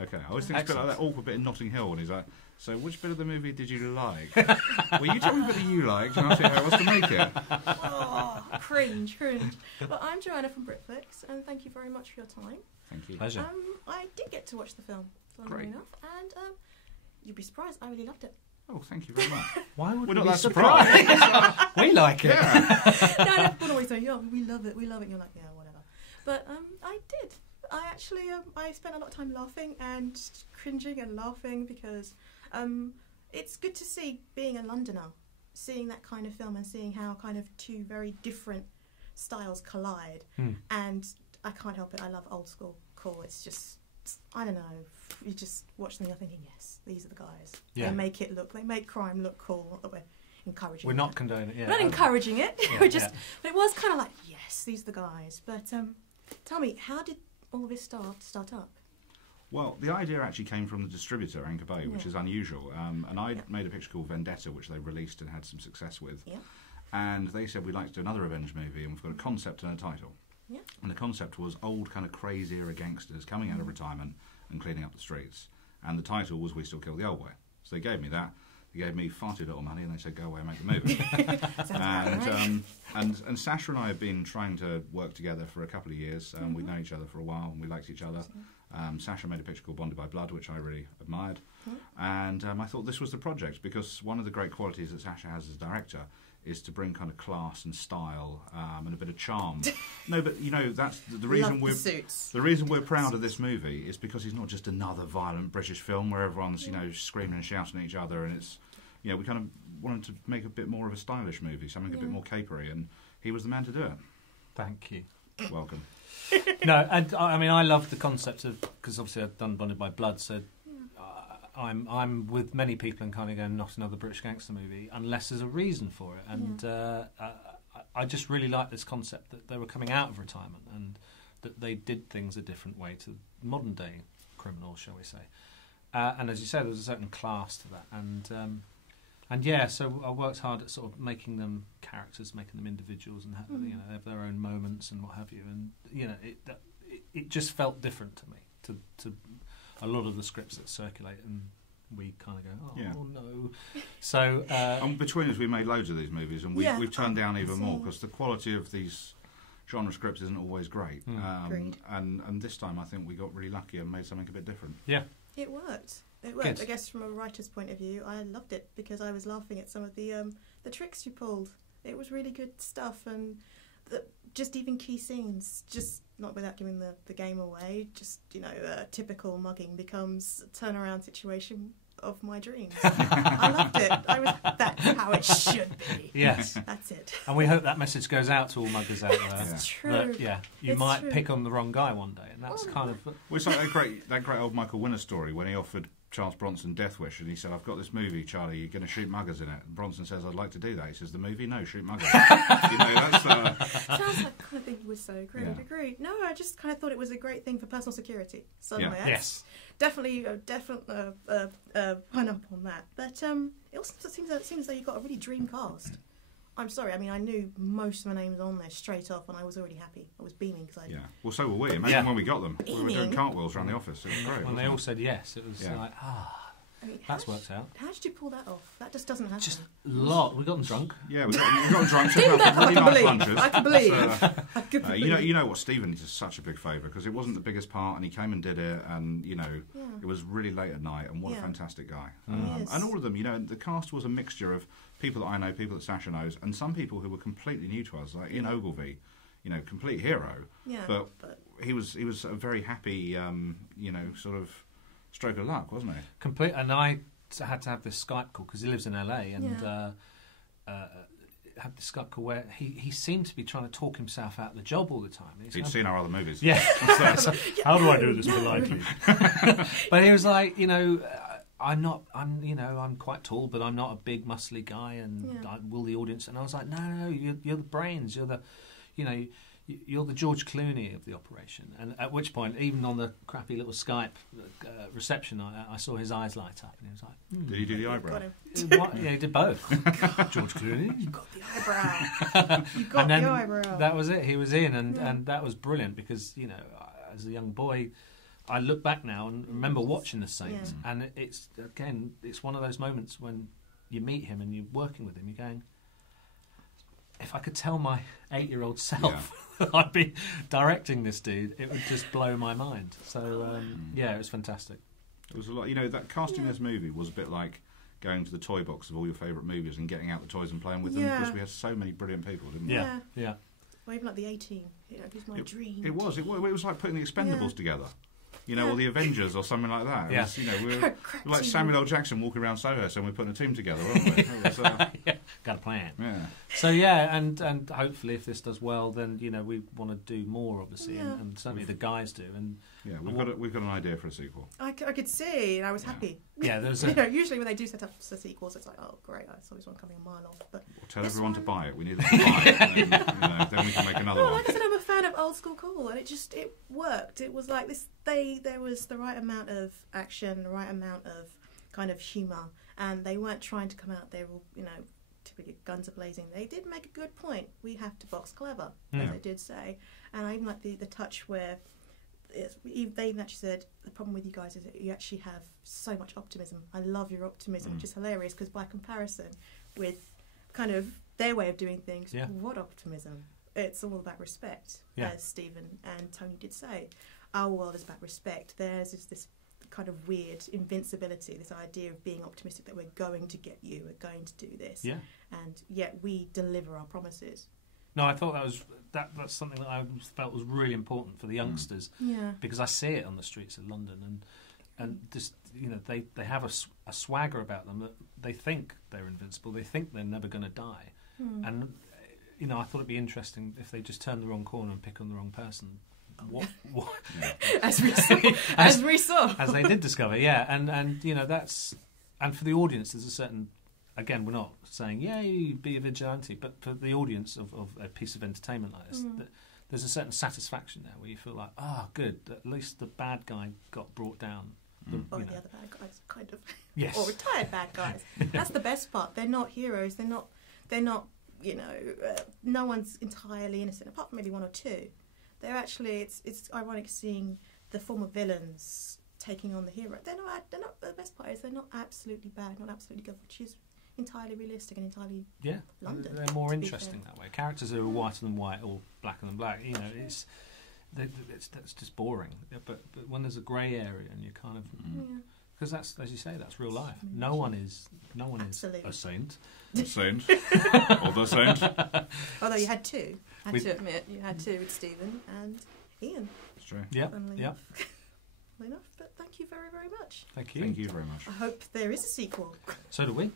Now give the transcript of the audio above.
Okay, I always think it's a bit like that awkward bit in Notting Hill, and he's like, "So, which bit of the movie did you like?" Well, you tell me what you liked, and I'll tell you how else to make it. Oh, cringe. Well, I'm Joanna from Britflix, and thank you very much for your time. Thank you. Pleasure. I did get to watch the film, funnily enough, and you'd be surprised, I really loved it. Oh, thank you very much. Why would we're we not be that surprised? We like it. Yeah. No, people always say, "Yeah, we love it," and you're like, "Yeah, whatever." But I did. I actually I spent a lot of time laughing and cringing and laughing because it's good to see, being a Londoner, seeing that kind of film and seeing how kind of two very different styles collide. And I can't help it. I love old school cool. It's just, I don't know. You just watch them and you're thinking, yes, these are the guys. Yeah. They make crime look cool. Not that we're encouraging We're not condoning it. Yeah. We're not encouraging it. Yeah, We're just, but it was kind of like, yes, these are the guys. But tell me, how did all of this start up? Well, the idea actually came from the distributor, Anchor Bay, which is unusual. And I made a picture called Vendetta, which they released and had some success with. Yeah. And they said, we'd like to do another revenge movie, and we've got a concept and a title. Yeah. And the concept was old kind of Krays era gangsters coming out of retirement and cleaning up the streets. And the title was We Still Kill the Old Way. So they gave me that. They gave me far too little money, and they said, go away and make the movie. and Sacha and I have been trying to work together for a couple of years. We've known each other for a while, and we liked each other. Sacha made a picture called Bonded by Blood, which I really admired. And I thought this was the project, because one of the great qualities that Sacha has as a director is to bring kind of class and style and a bit of charm. No, but you know, that's the reason the reason we're proud of this movie is because it's not just another violent British film where everyone's screaming and shouting at each other, and it's we kind of wanted to make a bit more of a stylish movie, something a bit more capery, and he was the man to do it. Thank you. Welcome. No, and I mean, I love the concept of, because obviously I've done Bonded by Blood, so I'm with many people and kind of going, not another British gangster movie unless there's a reason for it. And I just really like this concept that they were coming out of retirement and that they did things a different way to modern day criminals, shall we say. And as you said, there was a certain class to that. And yeah, so I worked hard at sort of making them characters, making them individuals, and they have their own moments and what have you. And it just felt different to me to a lot of the scripts that circulate, and we kind of go, no. So and between us, we made loads of these movies, and we've turned down even more because the quality of these genre scripts isn't always great. And this time, I think we got really lucky and made something a bit different. Yeah, it worked. It worked. Good. I guess from a writer's point of view, I loved it because I was laughing at some of the tricks you pulled. It was really good stuff, and just even key scenes, just not without giving the game away, just, a typical mugging becomes a turnaround situation of my dreams. I loved it. That's how it should be. Yes. That's it. And we hope that message goes out to all muggers out there. It's true. That, you might pick on the wrong guy one day, and that's kind of... Well, it's like that great old Michael Winner story when he offered Charles Bronson Death Wish, and he said, I've got this movie, Charlie, you're going to shoot muggers in it. And Bronson says, I'd like to do that. He says, the movie? No, shoot muggers. That's... Sounds like the kind of thing you would say. Agreed. No, I just kind of thought it was a great thing for personal security. Suddenly, yes. Definitely one up on that. But it also seems as though you've got a really dream cast. I'm sorry, I mean, I knew most of the names on there straight off, and I was already happy. I was beaming because I... Yeah, well, so were we. Imagine when we got them. We were doing cartwheels around the office. It was great. When they all said yes, it was like, I mean, that's worked out. How did you pull that off? That just doesn't happen. Just a lot. We got them drunk. Yeah, we got them drunk. Took out really nice lunches. I can believe. You know what, Stephen did us such a big favour because it wasn't the biggest part, and he came and did it, and it was really late at night, and what a fantastic guy. And all of them, the cast was a mixture of people that I know, people that Sacha knows, and some people who were completely new to us, like Ian Ogilvy, complete hero. Yeah, but he was a very happy, sort of stroke of luck, wasn't he? Complete. And I had to have this Skype call because he lives in LA, and had this Skype call where he seemed to be trying to talk himself out of the job all the time. He'd seen our other movies. Yeah. So, how do I do this politely? But he was like, I'm quite tall, but I'm not a big muscly guy, and will the audience? And I was like, no, you're the brains. You're the, you're the George Clooney of the operation. And at which point, even on the crappy little Skype reception, I saw his eyes light up, and he was like, Did he do the eyebrow? Yeah, he did both. George Clooney. You got the eyebrow. You got the eyebrow. That was it. He was in, and that was brilliant because, as a young boy, I look back now and remember watching The Saint, and it's one of those moments when you meet him and you're working with him, you're going, if I could tell my 8-year-old self that I'd be directing this dude, it would just blow my mind. So, it was fantastic. It was a lot. That casting this movie was a bit like going to the toy box of all your favourite movies and getting out the toys and playing with them, because we had so many brilliant people, didn't we? Yeah. Or even like the A-Team. It was my dream. It was like putting the Expendables together. Or the Avengers or something like that. It was, we're like Samuel L. Jackson walking around Soho saying we're putting a team together, aren't we? Got a plan. Yeah. So and hopefully if this does well, then we want to do more, obviously, and certainly the guys do. And we've got an idea for a sequel. I could see, and I was happy. Yeah, there's usually when they do set up the sequels, it's like, oh great, I saw this one coming a mile off. But tell everyone to buy it. We need them to buy it, and then we can make another one. Like I said, I'm a fan of old school cool, and it worked. It was like this. There was the right amount of action, the right amount of kind of humour, and they weren't trying to come out there all, typically guns are blazing. They did make a good point. We have to box clever, as they did say. And I even like the touch where they even actually said, the problem with you guys is that you actually have so much optimism. I love your optimism, which is hilarious, because by comparison with kind of their way of doing things, what optimism? It's all about respect, as Stephen and Tony did say. Our world is about respect. Theirs is this kind of weird invincibility, this idea of being optimistic that we're going to get you, we're going to do this. Yeah. And yet we deliver our promises. No, I thought that's something that I felt was really important for the youngsters. Yeah. Because I see it on the streets of London, and just they have a swagger about them that they think they're invincible. They think they're never going to die. And I thought it'd be interesting if they just turn the wrong corner and pick on the wrong person. What? As we saw, as they did discover, and that's, and for the audience, there's a certain, again, we're not saying be a vigilante, but for the audience of a piece of entertainment like this, there's a certain satisfaction there where you feel like, good, at least the bad guy got brought down. Or the other bad guys, kind of, or retired bad guys. That's the best part. They're not heroes. They're not. No one's entirely innocent, apart from maybe one or two. They're actually, it's ironic seeing the former villains taking on the hero. They're not. The best part is they're not absolutely bad, not absolutely good, which is entirely realistic and entirely London. They're more interesting that way. Characters who are whiter than white or blacker than black, that's just boring. But when there's a grey area and you kind of because that's, as you say, that's real life. No one is a saint. A saint. Or the saint. Although you had two. I had to admit, you had two with Stephen and Ian. It's true. Yeah. Enough, but thank you very, very much. Thank you. Thank you very much. I hope there is a sequel. So do we.